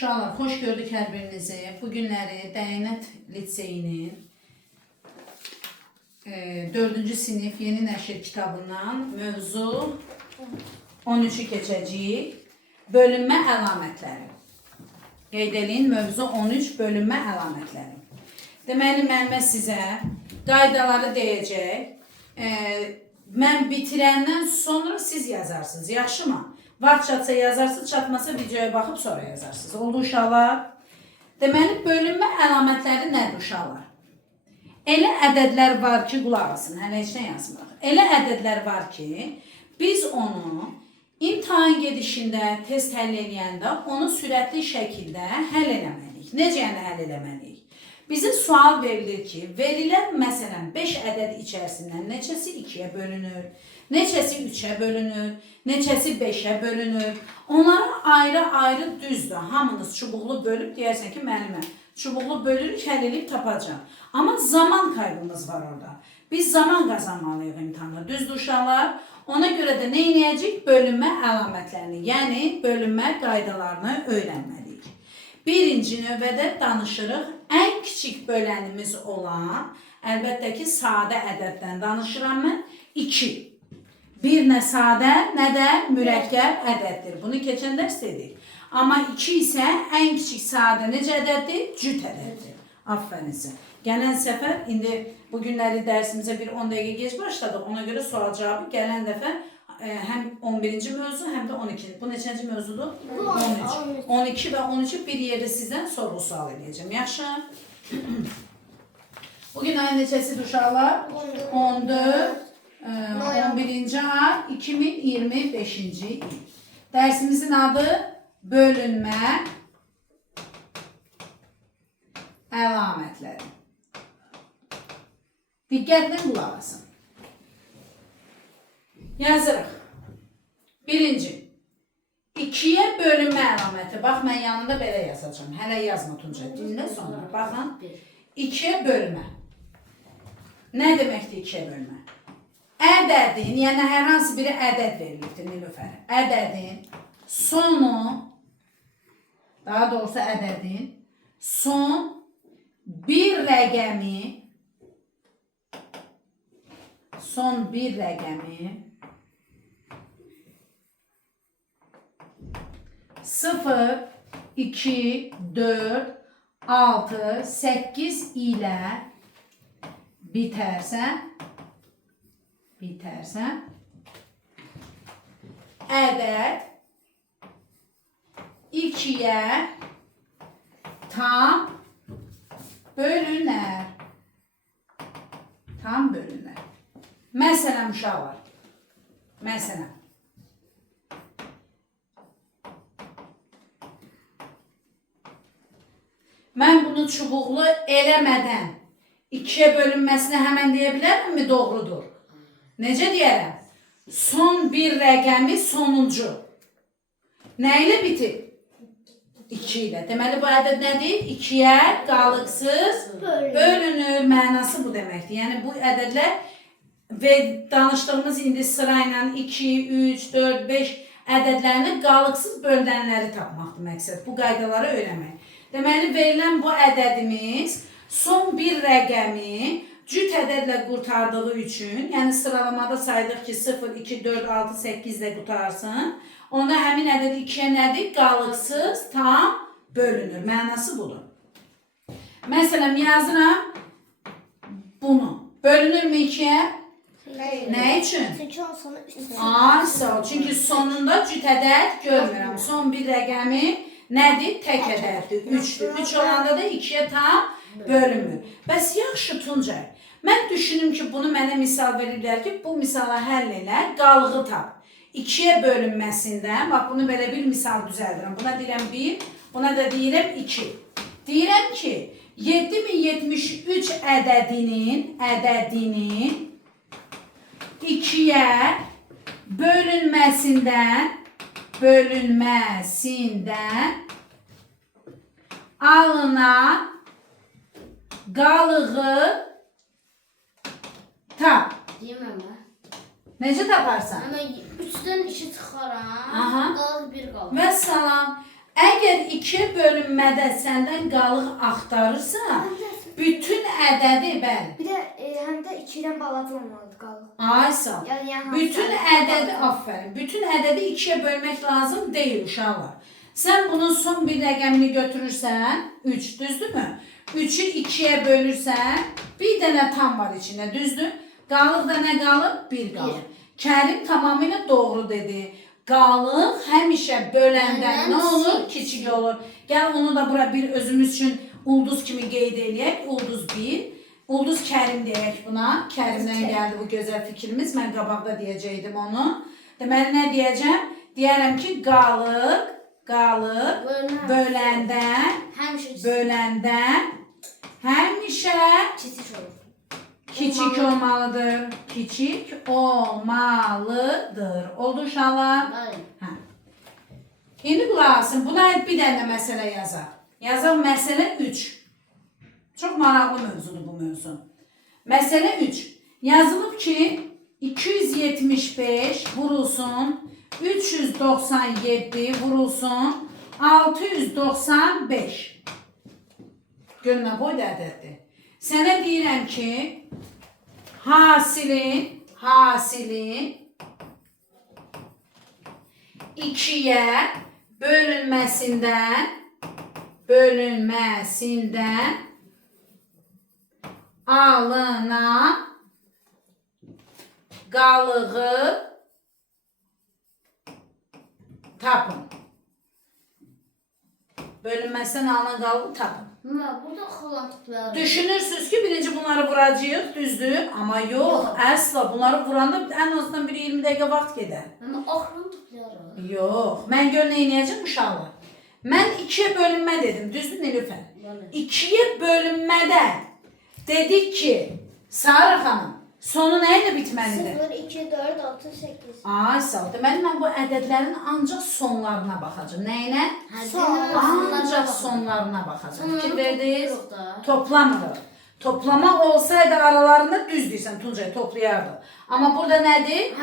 Uşaqlar, xoş gördük hər birinizi. Bu günləri Dəyanət Liseyinin 4-cü sinif yeni nəşr kitabından mövzu 13'ü keçəcəyik. Bölünmə əlamətləri. Qeyd eləyin, mövzu 13 bölünmə əlamətləri. Deməli, müəllimə sizə qaydaları deyəcək. Mən bitirəndən sonra siz yazarsınız, yaxşımı? Vaxt çatsa yazarsınız, çatmasa videoya baxıb sonra yazarsınız. Oldu uşaqlar? Deməli, bölünmə əlamətləri nədir uşaqlar? Elə ədədlər var ki, qulaq asın, hələ heç nə yazmırıq. Elə ədədlər var ki, biz onu imtahan gedişində, test həll eləyəndə onu sürətli şəkildə həll eləməliyik. Necə yəni həll eləməliyik? Bizə sual verilir ki, verilən məsələn 5 ədəd içərisindən neçəsi 2-yə bölünür, neçəsi 3-ə bölünür, neçəsi 5-ə bölünür. Onlara ayrı-ayrı düzdür. Hamınız çubuqlu bölüb deyərsən ki, müəllimə, çubuqlu bölürük, həll edib tapacağım. Amma zaman kaybımız var orada. Biz zaman qazanmalıyıq imtahanda. Düzdür uşaqlar? Ona görə də nə edəcəyik? Bölünmə əlamətlərini, yəni bölünmə qaydalarını öyrənməliyik. Birinci növbədə danışırıq. Ən kiçik bölənimiz olan, əlbəttə ki, sadə ədəddən danışıram mən, 2. Bir nə sadə, nə də mürəkkəb ədəddir. Bunu keçən dərs dedik. Amma 2 isə ən kiçik sadə necə ədəddir? Cüt ədəddir. Aferin sizə. Gələn səfər, indi bu günləri dərsimizə bir 10 dəqiqə geç başladıq. Ona görə sual cavabı gələn dəfə həm 11-ci mövzu, həm də 12-ci. Bu neçənci mövzudur? 13. 12 və 13 bir yerdə sizdən sorğu sual edəcəm. Yaxşı? Bugün ayın neçəsidir uşaqlar? 14. 11-ci ay 2025-ci il. Dərsimizin adı bölünmə əlamətləri. Diqqətlə qulaq asın. Yazırıq. Birinci. 2'ye bölünmə əlaməti. Bax, mən yanında belə yazacağım. Hələ yazma Tuncay. Dinlə sonra. Baxın. 2'ye bölünmə. Nə deməkdir 2'ye bölünmə? Ədədin, yəni hər hansı biri ədəd verilibdir Nilüfər. Ədədin sonu, daha doğrusu ədədin son bir rəqəmi, son bir rəqəmi 0, 2, 4, 6, 8 ilə bitərsə, ədəd 2'ye tam bölünər. Tam bölünər. Məsələn uşaqlar. Məsələn. Mən bunu çubuqlu eləmədən 2'ye bölünməsini həmən deyə bilərəmmi? Doğrudur. Necə deyərəm? Son bir rəqəmi sonuncu. Nə ilə bitib? 2 ilə. Deməli, bu ədəd nədir? 2'yə qalıqsız bölünür. Mənası bu deməkdir. Yəni, bu ədədlər və danışdığımız indi sırayla 2, 3, 4, 5 ədədlərini qalıqsız bölünənləri tapmaqdır məqsəd. Bu qaydaları öyrənmək. Deməli, verilən bu ədədimiz son bir rəqəmi cüt ədədlə qurtardığı üçün, yəni sıralamada saydıq ki 0, 2, 4, 6, 8 ilə qurtarsın. Onda həmin ədəd 2'yə nədir? Qalıqsız tam bölünür. Mənası budur. Məsələn, yazıram bunu. Bölünürmü 2'yə? Nə üçün? Çünki onun sonu 3. Ay, sağ ol. Çünki sonunda cüt ədəd görmürəm. Son bir rəqəmi nədir? Tək ədəddir. 3'dür. 3 olanda da 2'yə tam bölünmür. Bəs yaxşı Tuncay. Mən düşünüm ki, bunu mənə misal verirlər ki, bu misala həll elə, qalığı tap. 2'ye bölünməsində, bax bunu belə bir misal düzəldirəm. Buna deyirəm 1, buna da deyirəm 2. Deyirəm ki, 7073 ədədinin 2'ye bölünməsindən alınan qalığı tap. Deyirəm mən. Necə taparsan? Amma 3'dən 2 çıxaram. Aha. Qalıq 1 qalır. Vəssalam. Əgər 2-yə bölünmədə səndən qalıq axtarırsa, bütün ədədi bəli. Bir də həm də 2-dən balaca olmalıdır qalıq. Ay sağ ol. Yəni hansı Bütün ədəd ədədi, balaca? aferin, bütün ədədi 2-yə bölmək lazım deyil uşaqlar. Sən bunun son bir rəqəmini götürürsən, 3, düzdürmü? 3-ü 2-yə bölürsən, bir dənə tam var içində, düzdür? Qalıq da nə qalır? 1 qalır. Kərim tamamilə doğru dedi. Qalıq həmişə böləndə nə olur? Kiçik olur. Gəl onu da bura bir özümüz üçün ulduz kimi qeyd eləyək. Ulduz 1. Ulduz Kərim deyək buna. Kərimdən gəldi bu gözəl fikrimiz. Mən qabaqda deyəcəkdim onu. Deməli nə deyəcəm? Deyərəm ki, qalıq böləndə həmişə kiçik olmalıdır. Kiçik olmalıdır. Oldu uşaqlar? Hə. İndi qulaq asın. Buna bir dənə məsələ yazaq. Yazaq məsələ 3. Çox maraqlı mövzudur bu mövzu. Məsələ 3. Yazılıb ki, 275 vurulsun 397 vurulsun 695. Görün nə boyda ədəddir. Sənə deyirəm ki, hasilin 2-yə bölünməsindən alınan qalığı tapın. Bölünməsindən alınan qalığı tapın. Burada xılantıqlar. Düşünürsünüz ki, birinci bunları vuracağıq, düzdür? Amma yox, əsla bunları vuranda ən azından bir 20 dəqiqə vaxt gedər. Amma axırın toplayarıq. Yox, mən gör nə edəcəm uşaqlar. Mən 2-yə bölünmə dedim, düzdür Nilüfər? 2-yə bölünmədə dedik ki, Sarı xanım, sonu nə ilə bitməlidir? 0, 2, 4, 6, 8. Ay sağ ol. Deməli mən bu ədədlərin ancaq sonlarına baxacağam. Nəyinə? Ancaq sonlarına baxacağam. Fikir verdiniz? Toplamırıq. Toplama olsaydı aralarında düz deyirsən Tuncay toplayardıq. Amma burada nədir?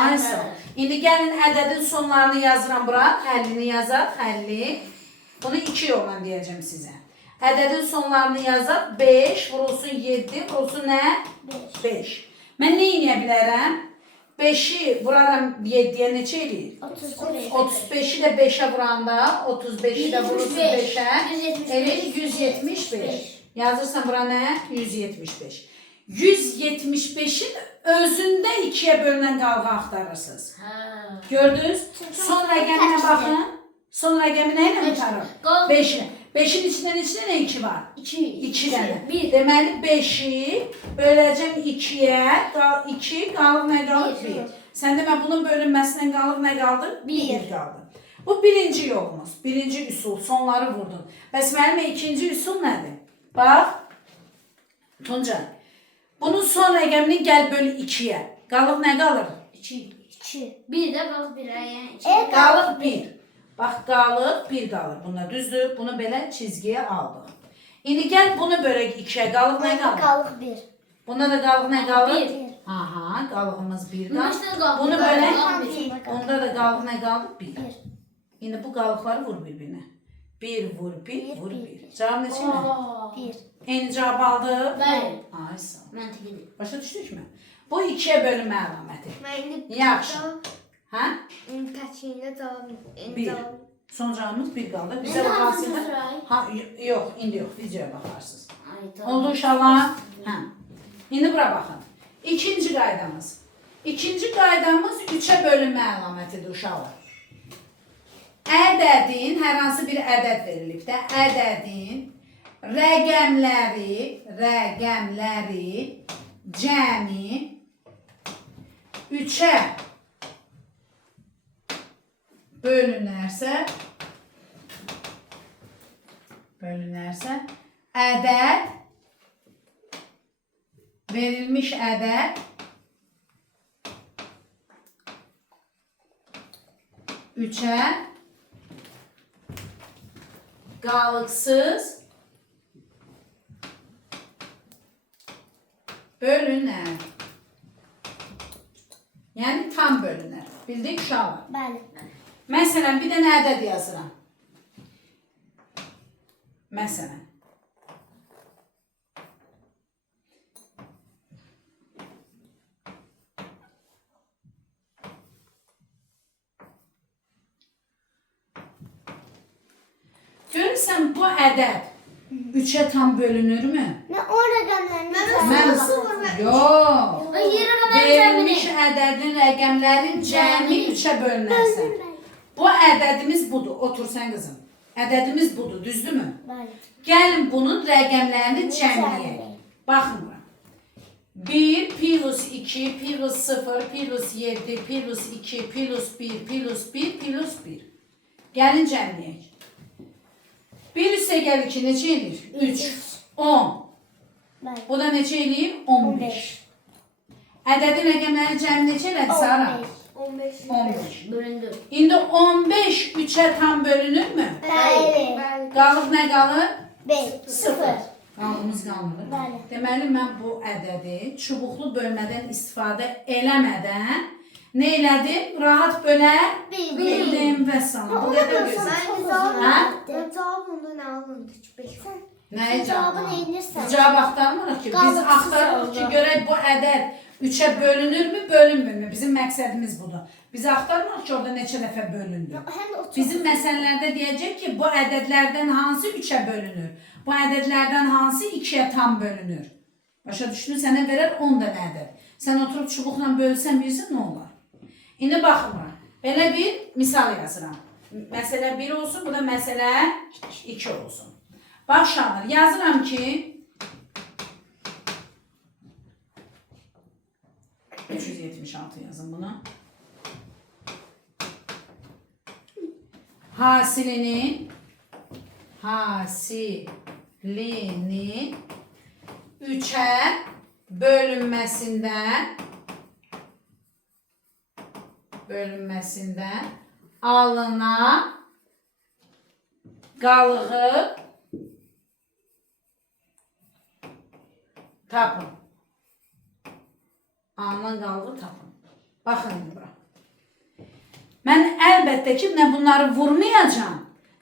Ay sağ ol. İndi gəlin ədədin sonlarını yazıram bura. 50-ni yazaq. 50. Bunu 2 yolla deyəcəm sizə. Ədədin sonlarını yazaq. 5 vurulsun 7 vurulsun nə? 5. Mən nə edə bilərəm? 5-i vuraram 7-yə neçə eləyir? 35-i də 5-ə vuranda 35-i də vurulsun 5-ə eləyir 175. Yazırsan bura nə? 175. 175-in özündə 2-yə bölünən qalığı axtarırsınız. Gördünüz? Son rəqəminə baxın. Son rəqəmi nə ilə tutarım? 5-ilə. 5-in içində neçə dənə 2 var? 2 dənə. Deməli 5-i böləcəm 2-yə, 2 qalıq nə qalır? 1. Sən demə bunun bölünməsindən qalıq nə qaldı? 1 qaldı. Bu birinci yolumuz, birinci üsul, sonları vurdun. Bəs mənim ikinci üsul nədir? Bax, Tuncay, bunun son rəqəmini gəl böl 2-yə. Qalıq nə qalır? 2. Bir də qalıq 1. Qalıq 1. Bax, qalıq 1 qalır. Bunda düzdür. Bunu belə çizgiyə aldıq. İndi gəl bunu bölək 2-yə. Qalıq nə qalır? Qalıq 1. Bunda da qalıq nə qalır? 1. Aha, qalığımız 1 qalır. Başda Bunu qalıq bölək. Onda da qalıq nə qalır? 1. İndi bu qalıqları vur bir-birinə. 1 vur 1 vur 1. Cavab neçədir? 1. Eyni cavab aldı? Bəli. Ay sağ ol. Məntiqidir. Başa düşdükmü? Bu 2-yə bölünmə əlaməti. Mən indi Yaxşı. Hə? Təkində cavab. 1. Son cavabımız 1 qaldı. Bizə baxarsınız. Ha, yox, indi yox. Videoya baxarsınız. Oldu uşaqlar? Hə. İndi bura baxın. İkinci qaydamız. İkinci qaydamız 3-ə bölünmə əlamətidir uşaqlar. Ədədin, hər hansı bir ədəd verilib də, ədədin rəqəmləri cəmi 3-ə bölünərsə, ədəd, verilmiş ədəd 3-ə qalıqsız bölünər. Yəni tam bölünər. Bildik uşaqlar? Bəli. Məsələn, bir dənə ədəd yazıram. Məsələn. Görürsən bu ədəd 3-ə tam bölünürmü? Ne o rəqəmlərini Mən yox. rəqəmlərin Verilmiş ədədin rəqəmlərin cəmi 3-ə bölünərsən. Bu ədədimiz budur. Otur sən qızım. Ədədimiz budur, düzdürmü? Bəli. Gəlin bunun rəqəmlərini cəmləyək. Baxın bura. 1 plus 2 plus 0 plus 7 plus 2 plus 1 plus 1 plus 1. Gəlin cəmləyək. 1 üstə gəl 2 neçə eləyir? 3, 10. Bəli. Bu da neçə eləyir? 15. Ədədin rəqəmlərini cəmi neçə elədi Sara? 15. 15. Bölündü. İndi 15 3-ə tam bölünürmü? Bəli. Qalıq nə qalır? 5. 0. Qalığımız qalmır. Bəli. Deməli, mən bu ədədi çubuqlu bölmədən istifadə eləmədən nə elədim? Rahat bölə bildim və sana. Bu qədər gözəl. Hə? Ben cevabını ne alındı? 5. Nəyi Cevabını cavab? eynirsən. Cavab axtarmırıq ki. Biz Qalıqsız axtarırıq ki, oldu. görək bu ədəd 3-ə bölünürmü, bölünmürmü? Bizim məqsədimiz budur. Biz axtarmırıq ki, orada neçə dəfə bölündü. Hem de otur. Bizim məsələlərdə deyəcək ki, bu ədədlərdən hansı 3-ə bölünür? Bu ədədlərdən hansı 2-yə tam bölünür? Başa düşdün, sənə verər 10 dənə ədəd. Sən oturub çubuqla bölsən bilirsən nə olar? İndi baxma. Belə bir misal yazıram. Məsələ 1 olsun, bu da məsələ 2 olsun. Bax uşaqlar, yazıram ki 376 yazın bunu. Hasilinin 3'ə bölünməsindən alınan qalığı tapın. Alınan qalığı tapın. Baxın indi bura. Mən əlbəttə ki, nə bunları vurmayacağım,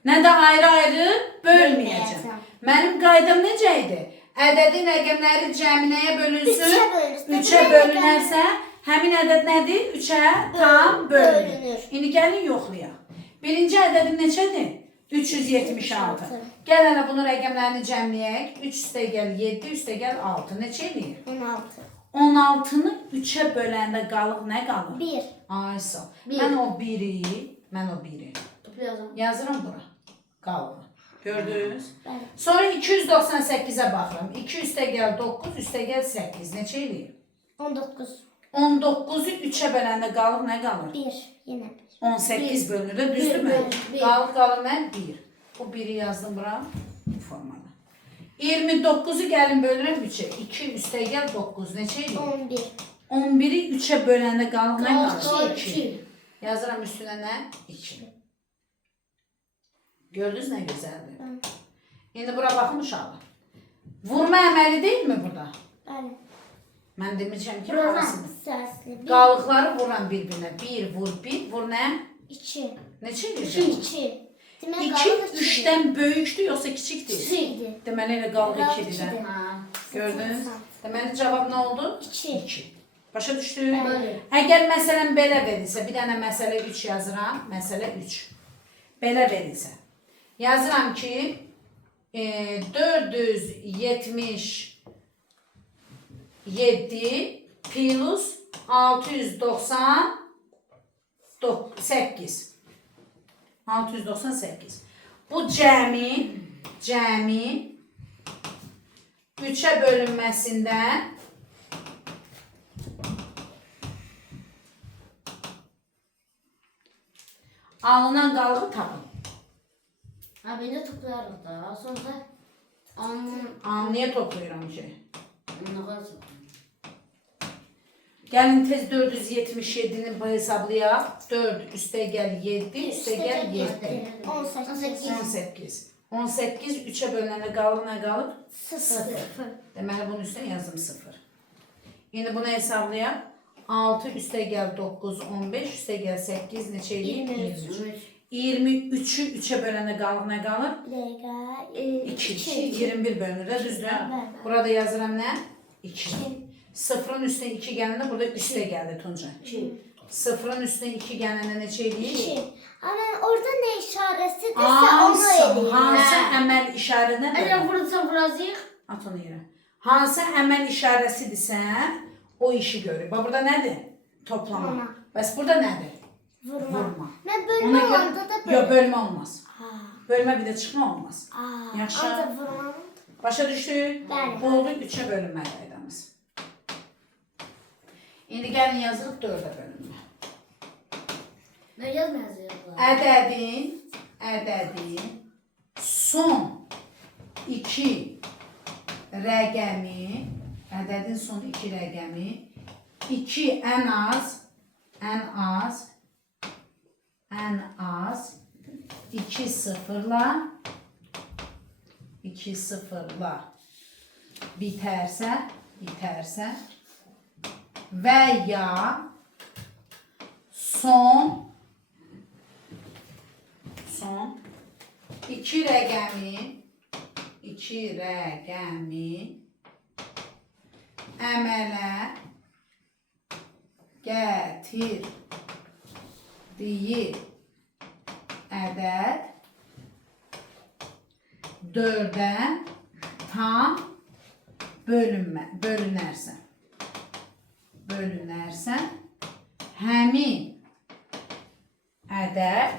nə də ayrı-ayrı bölməyəcəm. Mənim qaydam necə idi? Ədədin rəqəmləri cəmi nəyə bölünsün? 3-ə bölünərsə, həmin ədəd nədir? 3-ə tam bölünür. İndi gəlin yoxlayaq. Birinci ədədim neçədir? 376. Gəl hələ bunu rəqəmlərini cəmləyək. 3 üstə gəl 7, üstə gəl 6. Neçə eləyir? 16. 16-nı 3-ə böləndə qalıq nə qalır? 1. Ay sağ. Mən o 1-i yazıram bura. Qalığı. Gördünüz? Bəli. Sonra 298-ə baxıram. 2 üstə gəl 9, üstə gəl 8. Neçə eləyir? 19. 19-u 3-ə böləndə qalıq nə qalır? 1. Yine 1. 18 bölünür, düzdürmü? Bir. Qalıq qalır nə? 1. Bu 1-i yazdım bura bu formada. 29-u gəlin bölürəm 3-ə. 2 üstə gəl 9. Neçə eləyir? 11. 11-i 3-ə böləndə qalıq nə qalır? Qalır 2. Yazıram üstünə nə? 2. Gördünüz nə gözəldir? İndi bura baxın uşaqlar. Vurma əməli deyilmi burada? Bəli. Mən demişəm ki, Buradan arasını. səsli. Qalıqları vuran bir-birinə. 1 vur 1, vur nə? 2. Neçə 2. edir? 2. 2 3-dən böyükdür yoxsa kiçikdir? Kiçikdir. Deməli elə qalıq Qalıq 2-dir də. ikidir. Ha, gördünüz? Deməli cavab nə oldu? 2. 2. Başa düşdük? Bəli. Əgər məsələn belə verilsə, bir dənə məsələ 3 yazıram. Məsələ 3. Belə verilsə. Yazıram ki 477 plus 698. 698. Bu cəmi 3-ə bölünməsindən alınan qalığı tapın. Ha beni toplarız da. Sonra Niyə toplayıram ki? anlamaz. Gəlin tez 477-ni hesablayaq. 4 üstə gəl 7, üstə gəl 7. 18. 18. 18 3-ə bölünəndə qalır nə qalır? 0. Deməli bunun üstünə yazdım 0. İndi bunu hesablayaq. 6 üstə gəl 9, 15 üstə gəl 8 neçə eləyir? 23. 23'ü 3'e böləndə qalıq nə qalır? Bir dakika. 2. 21 bölünür də, düzdür? Bəli. Burada yazıram nə? 2. Sıfırın üstünə 2 gələndə burada 3 də gəldi Tunca. 2. Sıfırın üstünə 2 gələndə neçə eləyir? 2. Ama orada ne işaretidirse onu eləyir. Hansı əməl işarəsinə Əgər bölünür? vurursan vuracaq. At onu yerə. Hansı əməl işarəsidirsə, o işi görür. Bax, burada nədir? Toplama. Vurma. Bəs burada nədir? Vurma. Vurma. Ben bölme Ona olanda da görə... böyle. Yox, bölmə olmaz. Ha. Bölmə bir də çıxma olmaz. Aa. Yaxşı. Ancak vurma. Başa düşdük? Bəli. Bu oldu 3-ə bölünmə qaydamız. İndi gəlin yazırıq 4-ə bölünmə. Nə yazmayacaqlar? Ədədin son 2 rəqəmi, ədədin son 2 rəqəmi 2 ən az 2 sıfırla bitərsə və ya son 2 rəqəmi əmələ gətirdiyi ədəd 4-ə tam bölünərsə həmin ədəd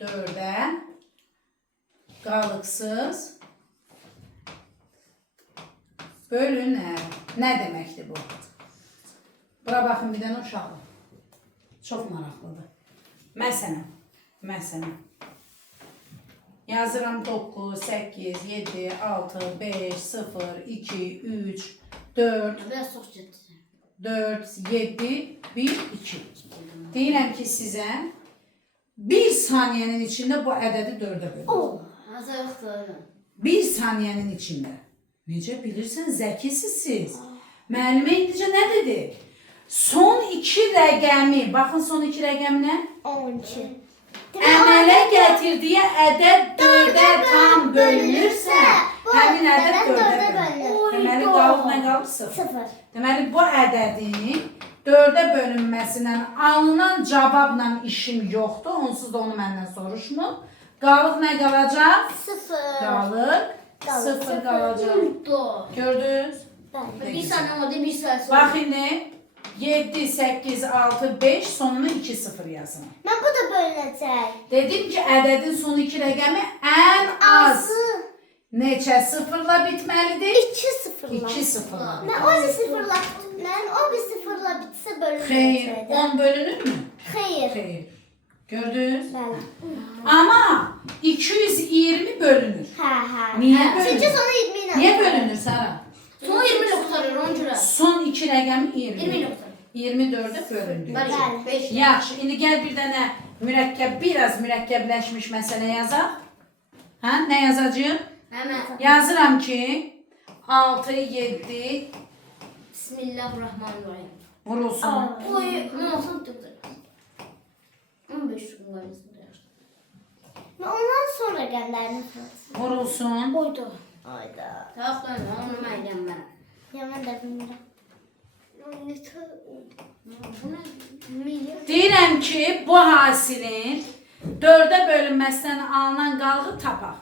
4-ə qalıqsız bölünər. Nə deməkdir bu? Bura baxın bir dənə uşaqlar. Çox maraqlıdır. Məsələn. Yazıram 9, 8, 7, 6, 5, 0, 2, 3, 4, Biraz çox getdi. 4, 7, 1, 2. Deyirəm ki, sizə 1 saniyənin içində bu ədədi 4-ə bölün. Hazır yoxdur. 1 saniyənin içində. Necə bilirsən, zəkisiz siz. Müəllimə indicə nə dedi? Son 2 rəqəmi, baxın son 2 rəqəmi nə? 12. Əmələ gətirdiyi ədəd 4-ə tam bölünürsə, həmin ədəd 4-ə bölünür. Deməli, qalıq nə qalır? 0. 0. Deməli, bu ədədin 4-ə bölünməsindən alınan cavabla işim yoxdur. Onsuz da onu məndən soruşmur. Qalıq nə qalacaq? 0. Qalıq 0 qalacaq. Doğru. Gördünüz? Bir saniye oldu, bir saniye sonra. Bax indi 7, 8, 6, 5 sonuna 2, 0 yazın. Ben bu da bölünecek. Dedim ki ədədin son 2 rəqəmi ən az neçə sıfırla bitməlidir? 2 sıfırla. 2 sıfırla. Ben o bir sıfırla ben o bir sıfırla bitse Xeyr, bölünecek. 10 bölünür mü? Hayır. Xeyr. Gördünüz? Ben. Amma 220 bölünür. Ha. Niye Çünkü bölünür? sonra 20 Niye bölünür Sara? Son 20 noktaları 10 lira. Son 2 rəqəmi 20. 20 nokta. 24'e bölündü. Var Bəli. 5. Yaxşı, indi gəl bir dənə biraz mürəkkəbləşmiş məsələ yazaq. Hə, nə yazacağıq? Hemen. Yazıram ki 6, 7 Bismillahirrahmanirrahim. vurulsun. Oy, ne olsun tıktı. 15 gün var aslında. Ben ondan sonra gönderdim. Vurulsun. Oydu. Oyda. Tamam, onu maydan ben. Yaman da bilmiyorum. Deyirəm ki, bu hasilin 4'ə bölünməsindən alınan qalığı tapaq.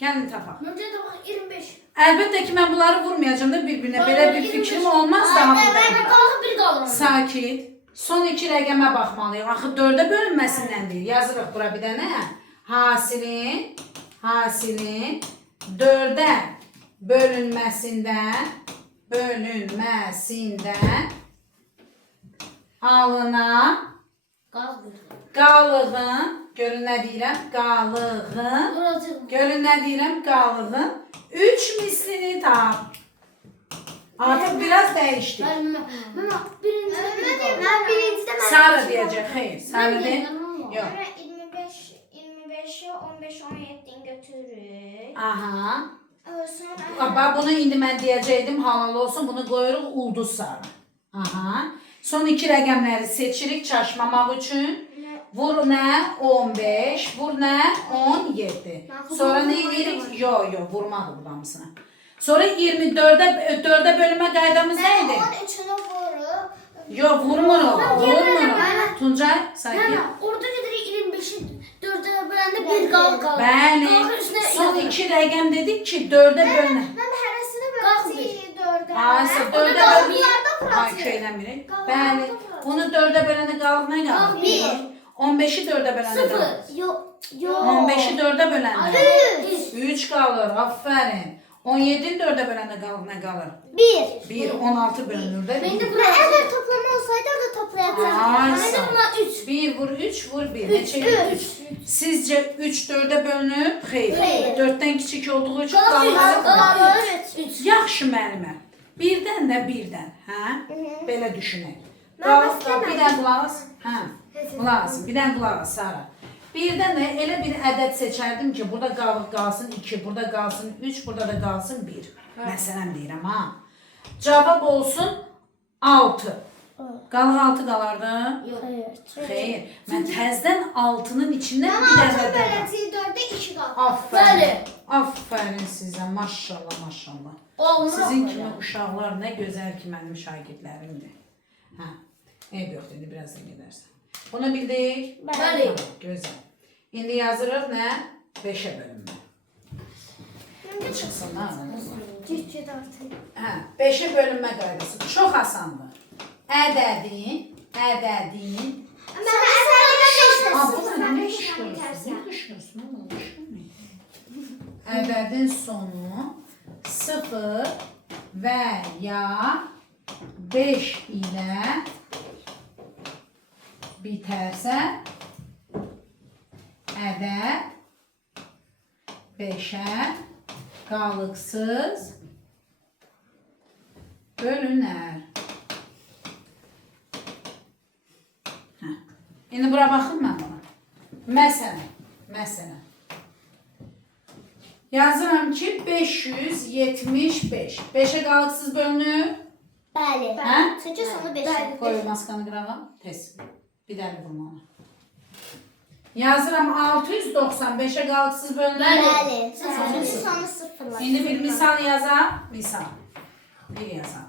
Gəlin tapaq. Önce de bak 25. Əlbəttə ki, mən bunları vurmayacağım da bir-birinə. Belə bir fikrim olmaz daha Ben burada. kalkıp bir kalırım. Sakit. Son 2 rəqəmə baxmalıyıq. Axı 4'ə bölünməsindən deyil. Yazırıq bura bir dənə. Hasilin 4'ə bölünməsindən alınan qalığın, görün nə deyirəm? Görün nə deyirəm? Qalığın 3 mislini tap. Artıq biraz dəyişdik. Ben birinci Ben birincide Sara deyəcək. Xeyr, Sara deyil. Yox. 25'i 15-17'den götürürük. Aha. Sonra Bax, bunu indi mən deyəcəkdim, halal olsun. Bunu qoyuruq ulduz Sara. Aha. Son iki rəqəmləri seçirik çaşmamaq üçün. Vur nə? 15. Vur nə? 17. Sonra nə edirik? Yo, vurmadı bu hamısına. Sonra 24'e bölünmə qaydamız nə idi? 13'ünü vurup. Yo, vurmuruq. Tuncay, sakin. Orada gedirək 25'i 4'e bölende bir qalıq qalır. Bəli. Son iki rəqəm dedik ki, 4'e bölünə. Ben hərəsini Qalx böləcəyik 4'e. Aysa 4'e bölünə. Ay, köyləmirik. Bəli. Bunu 4'e bölənə qalıq nə qalır? 1. 15'i 4'e bölənə qalır. 0. Yok. 15'i 4'e bölənə. 3. 3 qalır, aferin. 17'ni 4'e bölənə qalır, nə qalır? 1. 1, 16 bölünür də. Ben de Ben buraya. eğer toplama olsaydı orada toplayacaktım. Ay, Ben de sağ ol. buna 3. 1 vur 3 vur 1. Neçə? 3. Sizcə 3 4'e bölünüb? Xeyr. Xeyr. 4'dən kiçik olduğu üçün Qalır. qalır. Qalır. 3. Yaxşı müəllimə. Birdən də birdən, hə? Belə düşünək. Mən Qalır, başlayayım. bir dənə qulaq as. Hə. Qulaq as. Bir dənə qulaq as Sara. Birdən də elə bir ədəd seçərdim ki, burada qalsın 2, burada qalsın 3, burada da qalsın 1. Məsələn deyirəm ha. Cavab olsun 6. Qalıq 6 qalardı. Hayır. Xeyr. Mən təzdən 6'nın içindən bir dənə də. Böləcəyik 4'e 2 qaldı. Aferin. Bəli. Aferin sizə. Maşallah, maşallah. Olmur. Sizin kimi uşaqlar nə gözəl ki mənim şagirdlərimdir. Hə. Eyb yoxdur, indi birazdan gedərsən. Bunu bildik? Bəli. Tamam, gözəl. İndi yazırıq nə? 5'e bölünmə. Çıxsın da. Cüccüd artık. Hə, 5'e bölünmə qaydası çox asandır. Ədədin. Aa, bu da ne düşünüyorsun? Ne düşünüyorsun? Oğlum, düşünmeyin. Ədədin sonu 0 veya 5 ile biterse ədəd 5'e qalıqsız bölünər. İndi bura baxın mən buna. Məsələn. Yazıram ki 575. 5'e qalıqsız bölünür. Bəli. Hə? Çünki sonu 5'e. Qoy maskanı qırağa. Tez. Bir dənə vurma ona. Yazıram 695'e qalıqsız bölünür. Bəli. Çünki sonu 0'lar. İndi bir misal yazam. Misal. Bir yazam.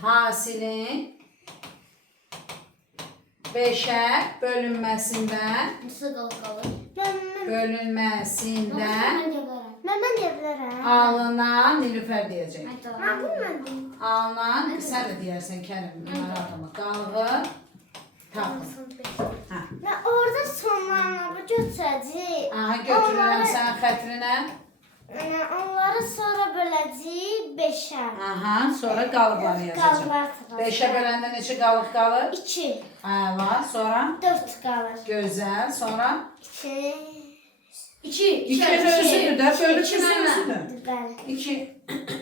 Hasilin 5'e bölünməsindən Nasıl qalıq qalır? Mən deyə bilərəm. alınan Nilüfer deyəcək. Mən bilmədim. Alınan, sən də deyərsən Kərim, məradımı. Qalığı tapın. Hə. Mən orada sonlarını götürəcəyik. Aha, götürürəm sən xətrinə. Onları sonra böləcəyik 5'e. Aha, sonra qalıqları yazacaq. Qalıqlar 5'e böləndə neçə qalıq qalır? 2. Əla, sonra 4 qalır. gözəl, sonra 2. 2. 2 özüdür də, bölücüsü özüdür. Bəli. 2.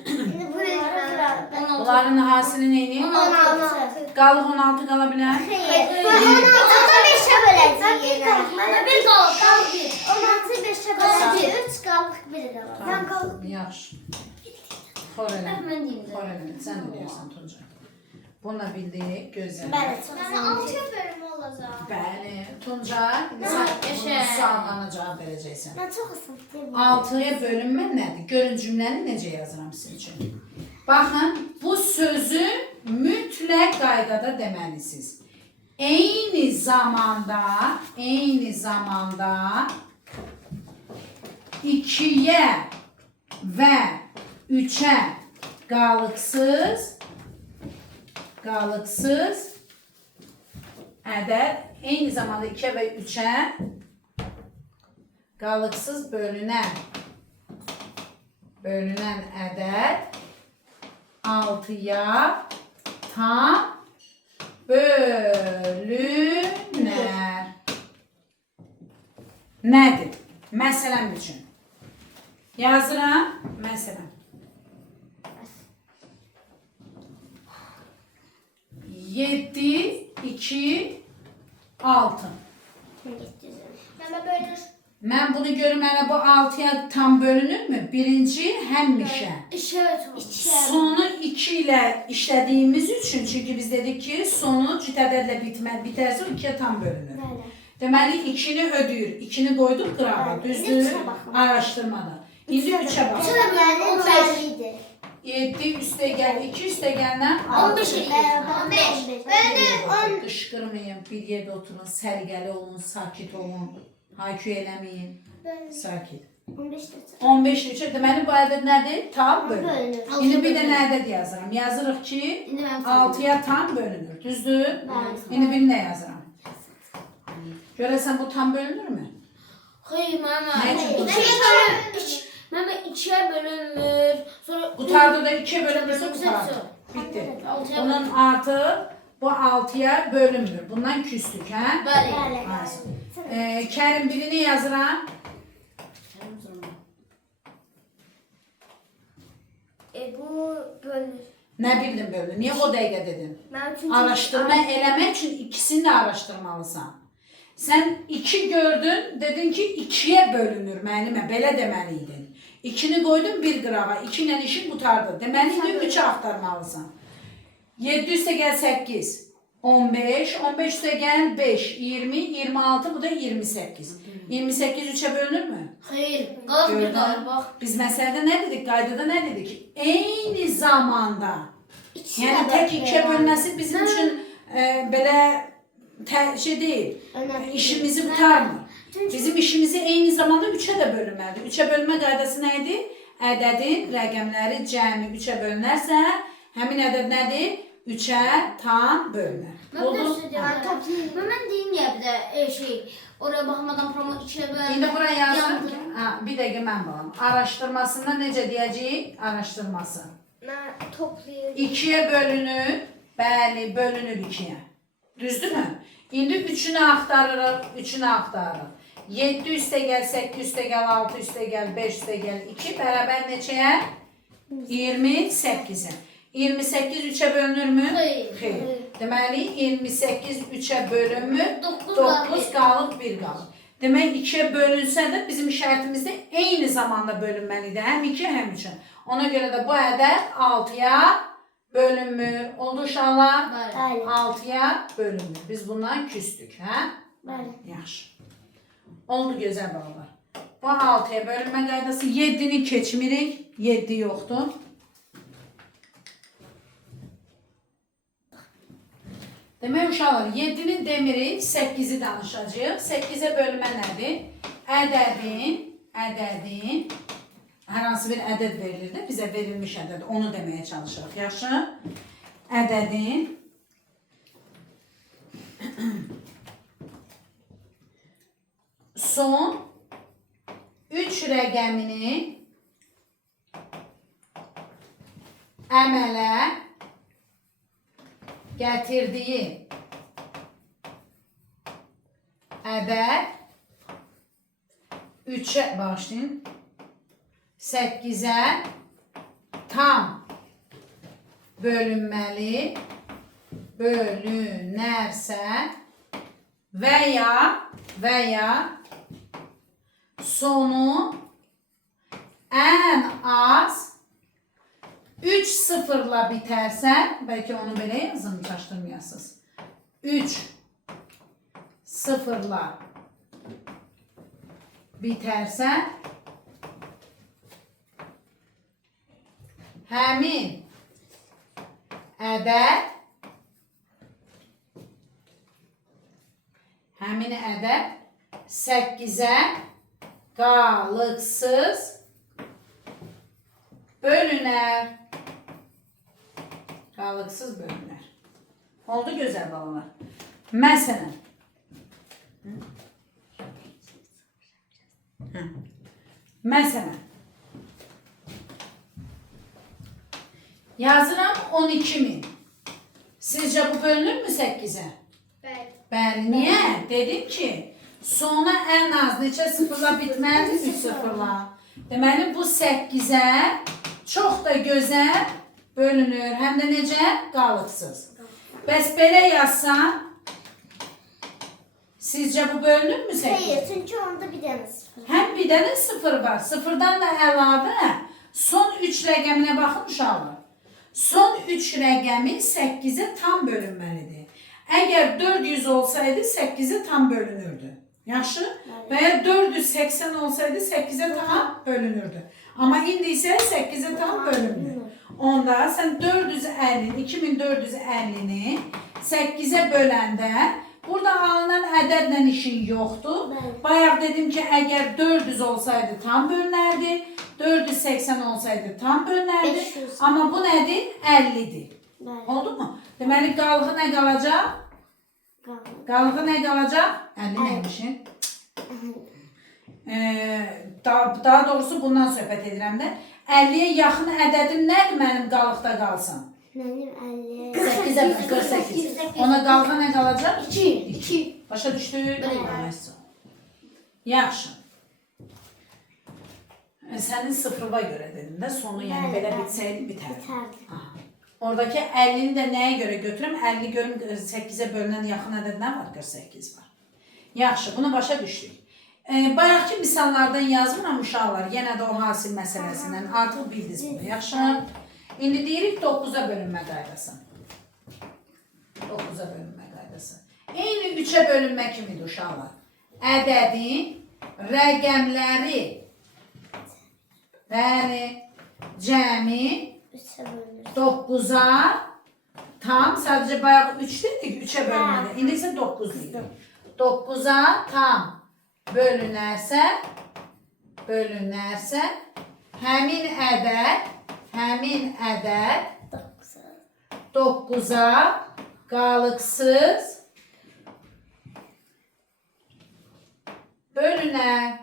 İndi bunları Bunların hasili neyini? 16. Qalıq 16 qala bilər. Xeyr. 16'da 5'e böləcəyik yenə. Bir qalıq qalır 1. 16'yı 5'e böləcəyik. 3 qalıq 1 qalır. Mən qalıq. Yaxşı. Xor elə. Mən deyim də. Xor elə. Sən də deyirsən Tuncay. Bunu da bildik, gözəl. Bəli, çox Yəni güzel. 6 bölümü olacaq. Bəli, Tuncay, indi sən Yaşa. bu suallarına cavab verəcəksən. Mən çox asan deyim. 6'ya bölünmə nədir? Görün cümləni necə yazıram sizin üçün. Baxın, bu sözü mütləq qaydada deməlisiniz. Eyni zamanda 2'ye və 3'e qalıqsız ədəd eyni zamanda 2'ye və 3'e qalıqsız bölünən ədəd 6'ya tam bölünər. Nədir? Məsələn üçün. Yazıram. Məsələn. 7, 2, 6. Mama bölünür. Mən bunu görüm, bu 6'ya tam bölünürmü? Birinci həmişə. Sonu 2 ilə işlədiyimiz üçün, çünki biz dedik ki, sonu cüt ədədlə bitərsə o 2'yə tam bölünür. Deməli 2'ni ödəyir. 2'ni qoyduq qırağa, düzdür? Araşdırmada. İndi 3'ə baxaq. Yani 15'liydi. 7 üstə gəl, 2 üstə gəldən 15 Bölünür. Qışqırmayın, bir yerdə oturun, sərgəli olun, sakit olun. Haykü eləməyin. Sakit. 15 3'ə. Deməli bu ədəd nədir? Tam bölünür. Bölünür. İndi bir də nə ədəd yazıram? Yazırıq ki, İndi mən 6'ya tam bölünür. Düzdür? İndi bir nə yazıram? Görəsən bu tam bölünürmü? Hayır mama. Ne için bu? Mama 2'ye bölünmür. Sonra Qutarda da 2'ye bölünmürsə qutarda. Bitti. Bunun artı bu 6'ya bölünmür. Bundan küstük, hə? Böyle. Kerim birini yazıram. Bu bölünür. Nə bildin bölünür? Niyə o dəqiqə dedin? Ben çünkü Araşdırma eləmək üçün ikisini də araşdırmalısan. Sən 2 gördün, dedin ki 2'ye bölünür müəllimə, belə deməliydin. 2'ni qoydun bir qırağa, 2 ilə işin qutardı. Deməli indi 3'ü axtarmalısan. 7 üstə gəl 8, 15, 15 üstə gəl 5, 20, 26, bu da 28. 28 3'e bölünürmü? Hayır. Qalır bir Gördün? qalır bak. Biz məsələdə nə dedik, qaydada nə dedik? Eyni zamanda. Yəni tək 2'ye bölməsi bizim üçün belə şey deyil. Önemli. İşimizi qurtarmır. Bizim işimizi eyni zamanda 3'e də bölünməlidir. 3'e bölmə qaydası nə idi? Ədədin rəqəmləri cəmi 3'e bölünərsə, həmin ədəd nədir? 3'e tam bölünür. Oldu? Ben deyim ya bir de oraya bakmadan promo 2'ye bölünür. İndi buraya yazdım ki, bir dəqiqə mən balam. Araşdırmasında necə deyəcəyik? Araşdırması. Ben toplayayım. 2'ye bölünür. Bəli, bölünür 2'ye. Düzdürmü? İndi 3'ünü axtarırıq, 3'ünü axtarırıq. 7 üstə gəl, 8 üstə gəl, 6 üstə gəl, 5 üstə gəl, 2 bərabər neçəyə? 28'e. 28 3'e bölünürmü? Hayır. Xeyr. Deməli 28 3'e bölünmür. Dokuz 9 qalıb 1 qalıb. Demək 2'ye bölünsə də bizim şərtimizdə eyni zamanda bölünməlidir. Həm 2 həm 3'e. Ona görə də bu ədəd 6'ya bölünmür. Oldu uşaqlar? Bəli. 6'ya bölünmür. Biz bundan küstük, hə? Bəli. Yaxşı. Oldu gözəl balalar. Bu 6'ya bölünmə qaydası 7'ni keçmirik. 7 yoxdur. Demək uşaqlar 7'ni demirik, 8'i danışacağıq. 8'e bölünmə nədir? Ədədin hər hansı bir ədəd verilir də, bizə verilmiş ədəd, onu deməyə çalışırıq. Yaxşı? Ədədin son 3 rəqəmini əmələ gətirdiyi ədəd 3'e bağışlayın 8'e tam bölünməli bölünərsə və ya sonu ən az 3 sıfırla bitərsə, bəlkə onu belə yazın, çaşdırmayasınız. 3 sıfırla bitərsə, həmin ədəd 8'e qalıqsız bölünər. Qalıqsız bölünər. Oldu gözəl balalar. Məsələn. Məsələn. Yazıram 12.000. Sizcə bu bölünür mü 8'e? Bəli. Bəli. Niyə? Dedim ki, sona ən az neçə sıfırla bitməlidir? 3 sıfırla. Deməli bu 8'e çox da gözəl bölünür. Həm də necə? Qalıqsız. Bəs belə yazsam Sizce bu bölünür mü 8? Hayır, çünkü onda bir tane sıfır. Hem bir tane sıfır var. Sıfırdan da əlavə son 3 rəqəminə baxın uşaqlar. Son 3 rəqəmi 8'e tam bölünməlidir. Əgər 400 olsaydı 8'e tam bölünürdü. Yaxşı? Veya 480 olsaydı 8'e tam bölünürdü. Ama indi ise 8'e tam bölünmüyor. Onda sen 450, 2450'ni 8'e böləndə burada alınan ədədlə işin yoxdur. Bayaq dedim ki, əgər 400 olsaydı tam bölünərdi, 480 olsaydı tam bölünərdi. 500. Amma bu nədir? 50'dir. Bəli. Oldu mu? Deməli qalığı nə qalacaq? Qalığı nə qalacaq? 50 neymişin? Daha doğrusu bundan söhbət edirəm də. 50'ye yaxın ədədim nədir mənim qalıqda qalsın? Mənim 50. 8'e 48. Ona qalığa nə qalacaq? 2. Başa düşdük? Bəli. Yaxşı. Sənin sıfırıva görə dedim də, sonu yəni belə bitsəydi bitərdi. Biterdi. Aha. Oradakı 50'ni də nəyə görə götürüm? 50 görüm 8'e bölünən yaxın ədəd nə var? 48 var. Yaxşı, bunu başa düşdük. Bayaqki misallardan yazmıram uşaqlar, yenə də o hasil məsələsindən artıq bildiniz bunu. Yaxşı. İndi deyirik 9'a bölünmə qaydası. 9'a bölünmə qaydası. Eyni 3'e bölünmə kimidir uşaqlar. Ədədin rəqəmləri bəli, cəmi 3'e bölünür. 9'a tam, sadece bayaq 3 dedik, 3'e bölünməli. İndi isə 9 dedik. 9'a tam bölünərsə, həmin ədəd 9'a qalıqsız bölünər.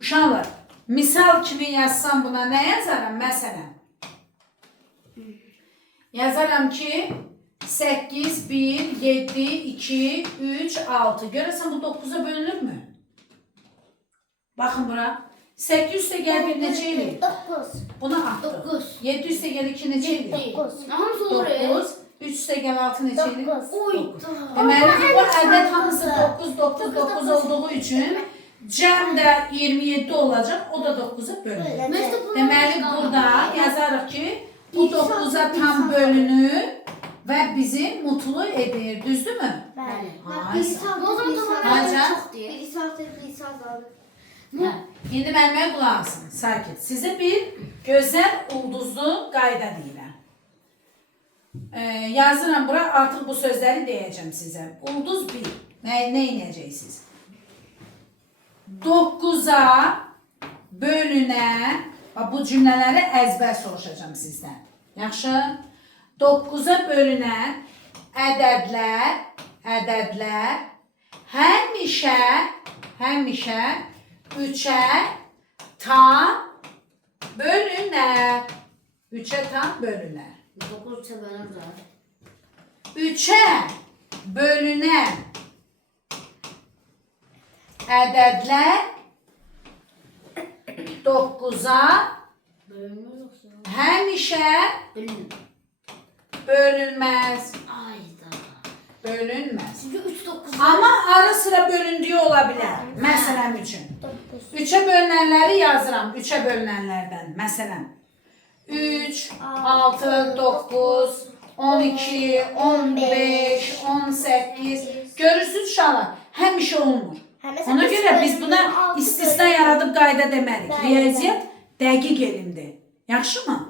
Uşaqlar, misal kimi yazsam buna nə yazaram? Məsələn, yazaram ki 8, 1, 7, 2, 3, 6. Görəsən bu 9'a bölünür mü? Baxın bura. 8 üstə gəl bir neçə eləyir? 9. Bunu atdıq. 9. 7 üstə gəl 2 neçə eləyir? 9. Hamısı olur. 9. 3 üstə gəl 6 neçə eləyir? 9. Deməli bu ədəd hamısı 9, 9, 9 olduğu üçün cəm də 27 olacaq, o da 9'a bölünür. Deməli burada yazarıq ki bu 9'a tam bölünür və bizi mutlu edir. Düzdürmü? Bəli. Ay, sağ ol. O zaman Hacı? tamam çok diye. Bir saat abi. Hə, İndi mənimə qulaq asın, sakit. Sizə bir gözəl ulduzlu qayda deyirəm. Yazıram bura, artıq bu sözləri deyəcəm sizə. Ulduz 1. Nə inəcəksiniz? 9'a bölünən, bu cümlələri əzbər soruşacağım sizdən. Yaxşı? 9'a bölünən ədədlər həmişə 3'ə tam bölünər. 3'ə tam bölünər. 9 sebeler daha. 3'ə bölünən ədədlər 9'a Bölünmüyor yoksa. həmişə Bölün. bölünməz. Ayda. Bölünməz. Çünkü 3 9. Amma ara sıra bölündüyü ola bilər. Məsələn üçün. 9. 3'ə bölünənləri yazıram. 3'ə bölünənlərdən. Məsələn. 3, 6, 9, 12, 15, 18. Görürsünüz uşaqlar. Həmişə olmur. Ona görə biz buna istisna yaradıb qayda demərik. Riyaziyyat dəqiq elmdir. Yaxşı mı?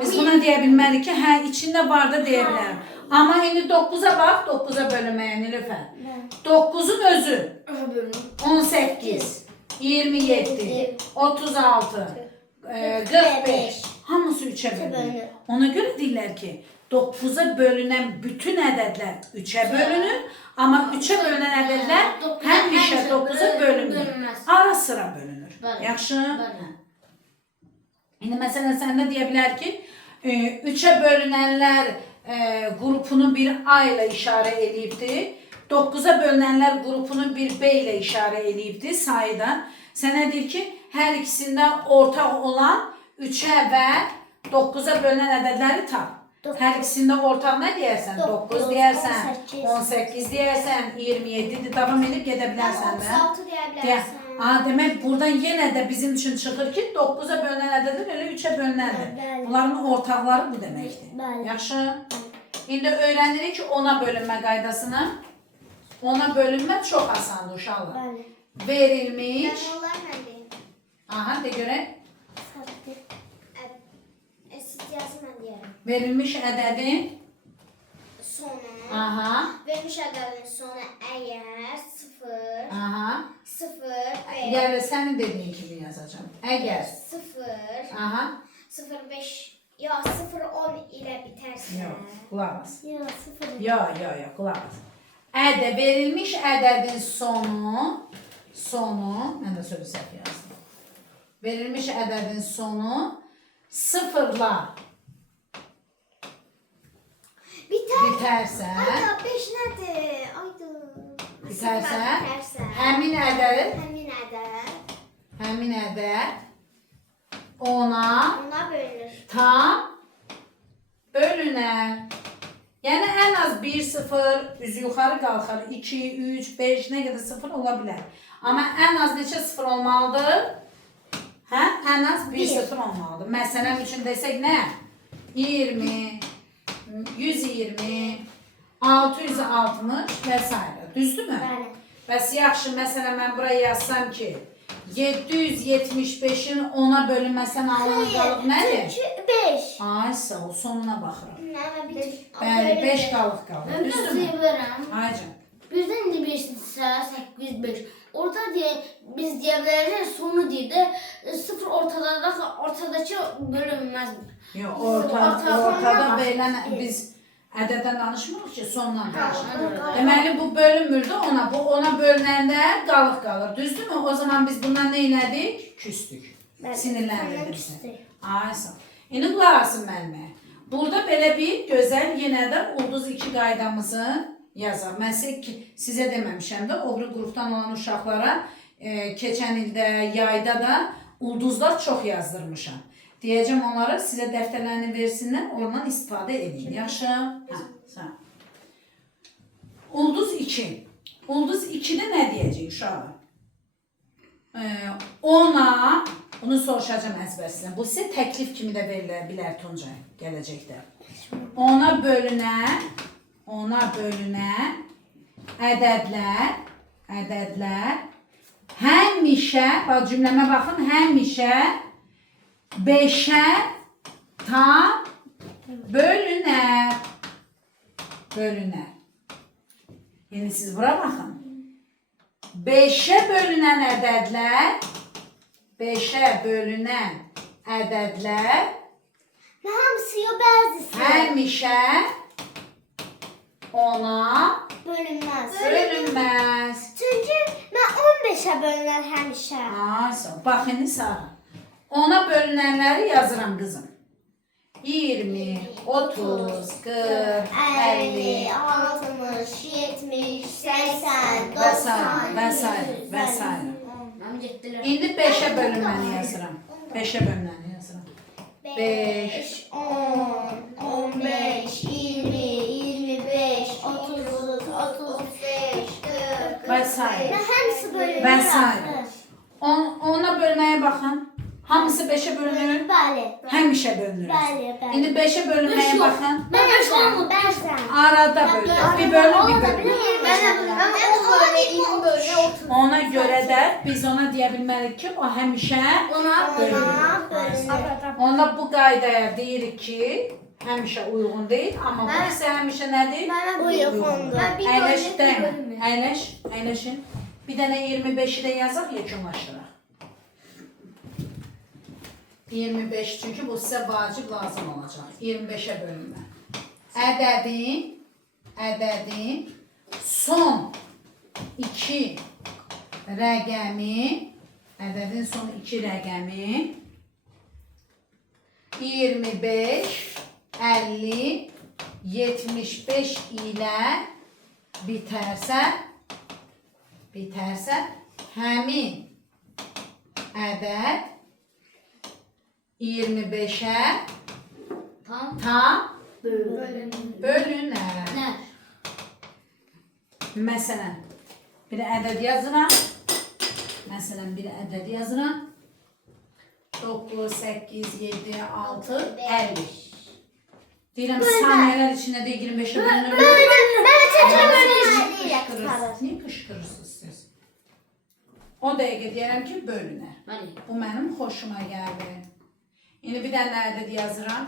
Biz buna deyə bilmərik ki, hə, içində var da deyə bilərəm. Amma indi 9'a bax, 9'a bölünməyə Nilüfər. 9'un özü 18, 27, 36, 45. Hamısı 3'ə bölünür. Ona görə deyirlər ki, 9'a bölünən bütün ədədlər 3'ə bölünür. Amma 3'ə bölünən ədədlər həmişə 9'a bölünmür. Ara sıra bölünür. Yaxşı? İndi məsələn səndə deyə bilər ki, 3'ə bölünənlər qrupunu bir A ilə işarə eləyibdir. 9'a bölünənlər qrupunu bir B ilə işarə eləyibdir sayıdan. Sənə deyir ki, hər ikisində ortaq olan 3'ə və 9'a bölünən ədədləri tap. Dokuz. Hər ikisində ortaq nə deyərsən? 9 Dokuz, deyərsən, 18. 18 deyərsən, 27-dir. Davam edib gedə bilərsən də. 36 deyə bilərsən. Demək buradan yenə də bizim üçün çıxır ki, 9-a bölünən ədədir, elə 3-ə bölünəndir. Bəli. Bunların ortaqları bu deməkdir. Bəli. Yaxşı. İndi öyrənirik ki, 10-a bölünmə qaydasını. 10-a bölünmə çox asandır uşaqlar. Bəli. Verilmiş. Onlar nə deyim? Aha, de görək. Siyasi mən deyərəm. Verilmiş ədədin. Sonu. Aha. Vermiş ədədin sonu əgər 0, Aha. 0, Yəni sənin dediyin kimi yazacağam. Əgər 0, aha. 0, 5, ya 0, 10 ilə bitərsə. Yox, qulaq as. Yox, 0. Yox, qulaq as. Verilmiş ədədin sonu, mən də sözü səhv yazdım. Verilmiş ədədin sonu sıfırla bitərsə, Ayda 5 nədir? Ayda. bitərsə, Bitərsə. həmin ədəd Həmin ədəd ona ona bölünür. tam bölünər. Yəni ən az 1, 0, üzü yuxarı qalxar, 2, 3, 5, nə qədər 0 ola bilər. Amma ən az neçə 0 olmalıdır? Hə? Ən az 1 0 olmalıdır. Məsələn üçün desək nə? 20, 120, 660 və s. Düzdürmü? Bəli. Bəs yaxşı, məsələn mən buraya yazsam ki, 775-in 10-a bölünməsən alınır qalıq nədir? Çünki 5. Ay sağ ol, sonuna baxıram. Nə bitir? Bəli, 5 qalıq qalır. Ben biraz Düzdürmü? diyebilirim. Aycan. Birden de 5 ise 8, 5. Orta diye biz diyebiliriz sonu değil de 0 ortada da ortadaki bölünmez. Yox, Ortada ortada var. verilən biz ədəddən danışmırıq ki, sondan danışırıq. Aynen. Deməli bu bölünmürdü ona. Bu ona bölünəndə qalıq qalır. Düzdürmü? O zaman biz bundan nə elədik? Küstük. Sinirləndirdi bizi. Ay sağ ol. İndi qulaq asın müəllimə. Burada belə bir gözəl yenə də ulduz 2 qaydamızı yazaq. Mən sizə deməmişəm də, o biri qrupdan olan uşaqlara keçən ildə, yayda da ulduzlar çox yazdırmışam. Deyəcəm onlara sizə dəftərlərini versinlər, oradan istifadə edin. Yaxşı? Hə, sağ ol. Ulduz 2. Ulduz 2-də nə deyəcək uşaqlar? Ona, bunu soruşacağım əzbərsinə. Bu sizə təklif kimi də verilə bilər Tuncay gələcəkdə. Ona bölünən ədədlər həmişə, bax cümləmə baxın, həmişə 5-ə tam bölünər. Yəni siz bura baxın. 5-ə bölünən ədədlər Hamısı yox, bəzisi. həmişə ona Bölünməz. bölünməz. Çünki mən 15-ə bölünər həmişə. Ay sağ ol. Bax indi sağa. Ona bölünənləri yazıram qızım. 20, 30, 40, 50 60, 70, 80, və s. və s. Ben gettiler. İndi 5-ə bölünməni yazıram. 5-ə bölünməni yazıram. 5, 10, 15, 20, 25, 30, 35, 40. və s. Mən hamısı bölünür. Və s. Ona bölməyə baxın. Hamısı 5-ə bölünür. Bəli. Həmişə bölünür. Bəli, bəli. İndi 5-ə bölünməyə baxın. Bəzən. Arada bölünür. Bir bölünür, bir bölünür. Ona görə də biz ona deyə bilmərik ki, o həmişə bölünür. Onda bu qaydaya deyirik ki, həmişə uyğun deyil, amma bu isə həmişə nədir? Uyğundur. Əyləş, dəymə. Əyləşin. Bir dənə 25-i də yazaq, yekunlaşdıraq. 25 çünki bu sizə vacib lazım olacaq. 25-ə bölünmə. Ədədin son 2 rəqəmi, 25, 50, 75 ilə bitərsə, həmin ədəd 25-ə Tam tam Bölünər. Nə? Məsələn, bir ədəd yazıram. Məsələn, bir ədəd yazıram. 9, 8, 7, 6, 50. Deyirəm, saniyələr içində də 25-ə bölünür. Niyə qışqırırsınız siz? O dəqiqə deyərəm ki, bölünər. Bəli. Bu mənim xoşuma gəldi. İndi bir dənə ədəd yazıram.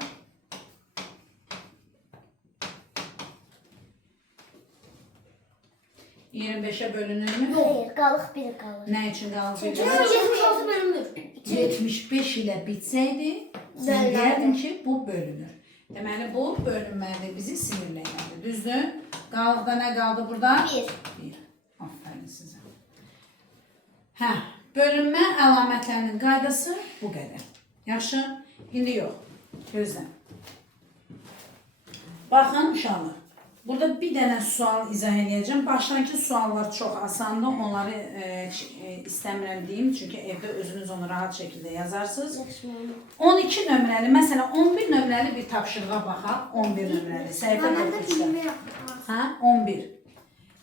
%25'e bölünür mü? Hayır, qalıq biri qalır. Nə üçün qalır? 76 bölünür. 75 ilə bitsəydi, sən Bölünərdi. deyərdin ki, bu bölünür. Deməli, bu bölünməli, bizi sinirləyərdi. Düzdür? Qalıqda nə qaldı burada? 1. 1. Aferin sizə. Hə, bölünmə əlamətlərinin qaydası bu qədər. Yaxşı? İndi yox. Gözlə. Baxın uşaqlar. Burada bir dənə sual izah edəcəm. Başdakı suallar çox asandır. Onları istəmirəm deyim. Çünki evdə özünüz onu rahat şəkildə yazarsınız. 12 nömrəli, məsələn 11 nömrəli bir tapşırığa baxaq. 11 nömrəli. Səhifə 43-də. Hə, 11.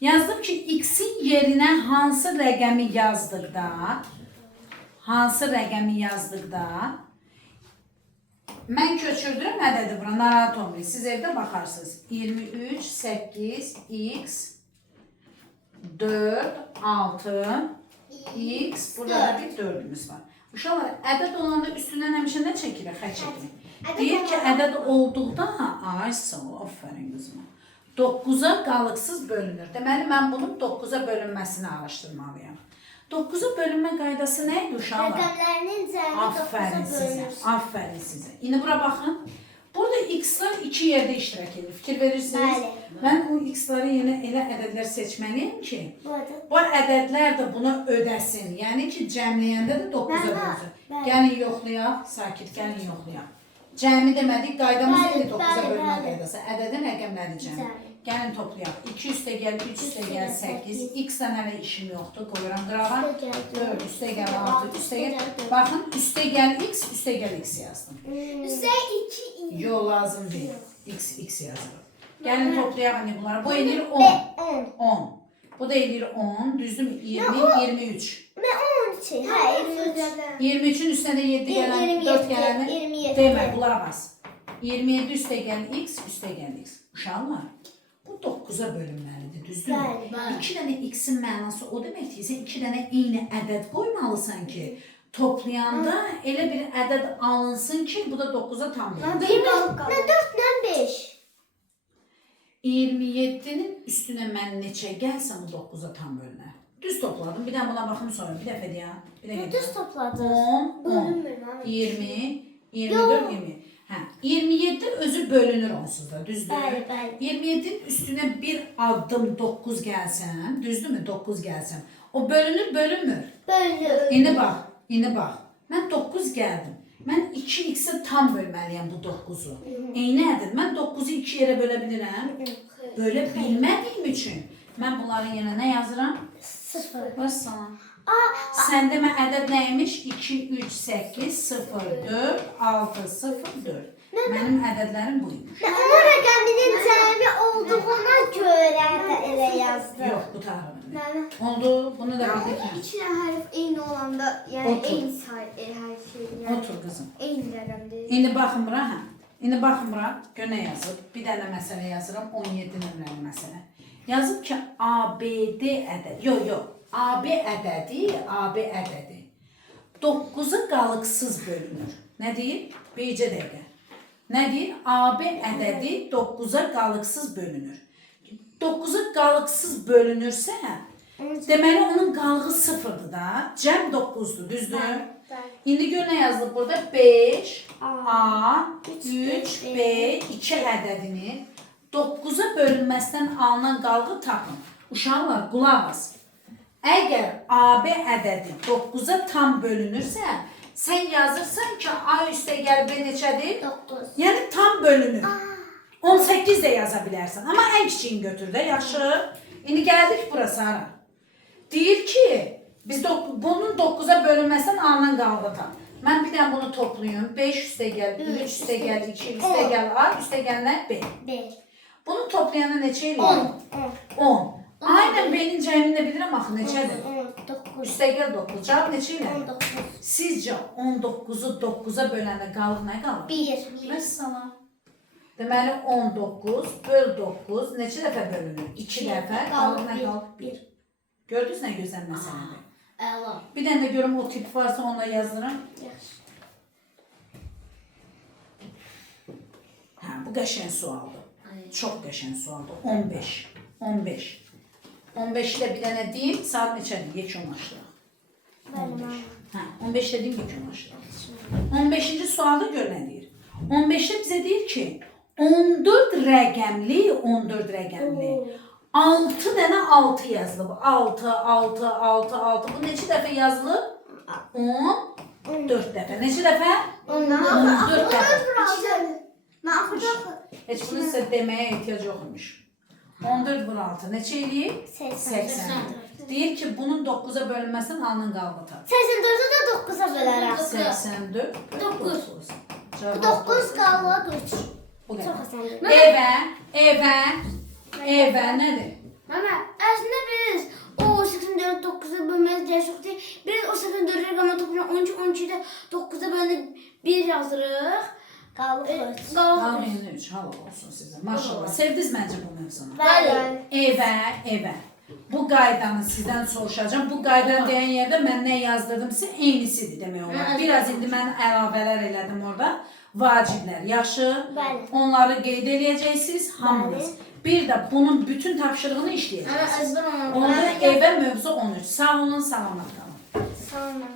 Yazdım ki, x-in yerinə hansı rəqəmi yazdıqda mən köçürdürüm ədədi bura, narahat olmayın. Siz evdə baxarsınız. 23, 8, x, 4, 6, x, burada da bir 4'ümüz var. Uşaqlar, ədəd olanda üstündən həmişə nə çəkirik? Xət çəkirik. Deyir ki, ədəd olduqda, ay sağ ol, aferin qızıma. 9-a qalıqsız bölünür. Deməli, mən bunun 9-a bölünməsini araşdırmalıyam. 9-a bölünmə qaydası nə idi uşaqlar? Rəqəmlərinin cəmi 9-a bölünür. Aferin sizə. İndi bura baxın. Burada x-lar 2 yerdə iştirak edir. Fikir verirsiniz? Bəli. Mən o x-ları yenə elə ədədlər seçməliyim ki, bu ədədlər də bunu ödəsin. Yəni ki, cəmləyəndə də 9-a bölünsün. Bəli. Gəlin yoxlayaq, sakit, gəlin yoxlayaq. Cəmi demədik, qaydamız Bəli, neydi 9-a bəli, bölünmə bəli. qaydası? Ədədin rəqəmləri cəmi. Cəmi. Gəlin toplayaq. 2 üstə gəl, 3 üstə gəl, 8. X-dən hələ işim yoxdur. Qoyuram qırağa. Üstə gəl, 4, üstə gəl, 6, üstə gəl. dörd. Baxın, üstə gəl X, üstə gəl X yazdım. Üstə 2. Yo, lazım deyil. X yazırım. Gəlin toplayaq indi bunları. Bu eləyir 10. 10. 10. Bu da eləyir 10. Düzdür mü? 20, 23. Və 12. Hə, 23. 23'ün üstüne de 7 gelen, 4 gelen 27. Deme, bulamaz. 27 üste gel X, üste gel X. Uşaqlar, bu 9'a bölünməlidir, düzdür mü? Bəli, bəli. 2 dənə X'in mənası o demək ki, sən 2 dənə eyni ədəd qoymalısan ki, toplayanda elə bir ədəd alınsın ki, bu da 9'a tam bölünür. Nə 4, nə 5. 27'nin üstüne mən neçə gəlsəm o 9'a tam bölünər. Düz topladım, bir daha buna baxım sonra, bir dəfə deyəm. Bir dəfə Düz topladınız. 10, 10, Bölünmür, mənim. 20, 24, 20. Hə, 27 özü bölünür onsuz da, düzdür? Bəli, bəli. 27'nin üstüne bir addım 9 gəlsəm, düzdür mü? 9 gəlsəm. O bölünür, bölünmür. Bölünür. İndi bax. Mən 9 gəldim. Mən 2x'i tam bölməliyəm bu 9'u. Eyni ədəd. Mən 9'u 2 yerə bölə bilirəm. Bölə bilmədiyim üçün mən bunların yerine nə yazıram? 0. Vəssalam. Sən demə ədəd nəymiş? 2, 3, 8, 0, 4, 6, 0, 4. Mənim ədədlərim buymuş. Və o rəqəminin cəmi olduğuna görə də elə yazdım. Yox, bu tarixim. Mənim. Oldu, bunu da bildik mi? İki tane harf eyni olanda yani Otur. en say her şey yani Otur qızım. aynı rəqəmdir. İndi baxın bura, hə. İndi baxın bura, gör nə yazıb. Bir dənə məsələ yazıram, 17 nömrəli məsələ. Yazıb ki, ABD ədədi, yox, AB ədədi 9'a qalıqsız bölünür. Nə deyir? Bircə dəqiqə. Nə deyir? AB ədədi 9'a qalıqsız bölünür. 9'a qalıqsız bölünürsə, deməli onun qalığı 0'dır da. Cəm 9'dur, düzdür? İndi gör nə yazılıb burada? 5, A, 3, B, 2 ədədini 9'a bölünməsindən alınan qalığı tapın. Uşaqlar, qulaq as. Əgər AB ədədi 9'a tam bölünürsə, sən yazırsan ki, A üstə gəl B neçədir? 9. Yəni tam bölünür. 18 də yaza bilərsən. Amma ən kiçiyini götür də, yaxşı. İndi gəldik bura Sara. Deyir ki, biz bunun 9'a bölünməsindən alınan qalığı tap. Mən bir dənə bunu toplayım. 5 üstə gəl, 3 üstə gəl, 2 üstə gəl, A üstə gəl nə? B. 1. Bunu toplayanda neçə eləyir? 10. Aynen benim cəmini də bilirəm axı neçədir? 19. Üstə gəl 9. Cavab neçə eləyir? 19. Sizcə 19-u 9-a böləndə qalır nə qalır? 1. Məsələn. Deməli 19 böl 9 neçə dəfə bölünür? 2 dəfə qalır nə qalır? 1. Gördünüz nə gözəl məsələdir? Əla. Bir dənə də görüm o tip varsa ona yazırım. Yaxşı. Hə, bu qəşəng sualdır. Çox qəşəng sualdır. 15. 15. 15 ilə bir dənə deyim, saat neçədir? Yekunlaşdıraq. 15. Hə, 15 ilə deyim yekunlaşdıraq. 15-ci sualda gör nə deyir? 15-də bizə deyir ki, 14 rəqəmli, 6 dənə 6 yazılıb. 6, 6, 6, 6. Bu neçə dəfə yazılıb? 14 dəfə. Neçə dəfə? 14 dəfə. Mən axırda Heç bunu sizə deməyə ehtiyac yoxmuş. 14 vur 6. Neçə eləyib? 84. Deyir ki, bunun 9-a bölünməsindən alnın qalbıtar. 84'ü de 9'a bölərəm. 84. 9. Bu 9 qalır 3. Bu Çox qədər. asandır. Evə nədir? Mama, əslində biz o 84 9-a bölməz deyə çox deyil. Biz o 84 rəqəmə toplayaq 12 12-də 9-a bölündü 1 yazırıq. Qalır 3. Qalır. Amin 3. Halal olsun sizə. Maşallah. Sevdiniz məncə bu mövzunu? Bəli. Evə. Bu qaydanı sizdən soruşacağım. Bu qaydanı deyən yerdə mən nə yazdırdımsa eynisidir demək olar. Biraz indi mən əlavələr elədim orada. Vaciblər. Yaxşı. Bəli. Onları qeyd eləyəcəksiniz hamınız. Bir də bunun bütün tapşırığını Ama işləyəcəksiniz. ezber olmalı. Onda evə mövzu 13. Sağ olun, salamat qalın. Sonra.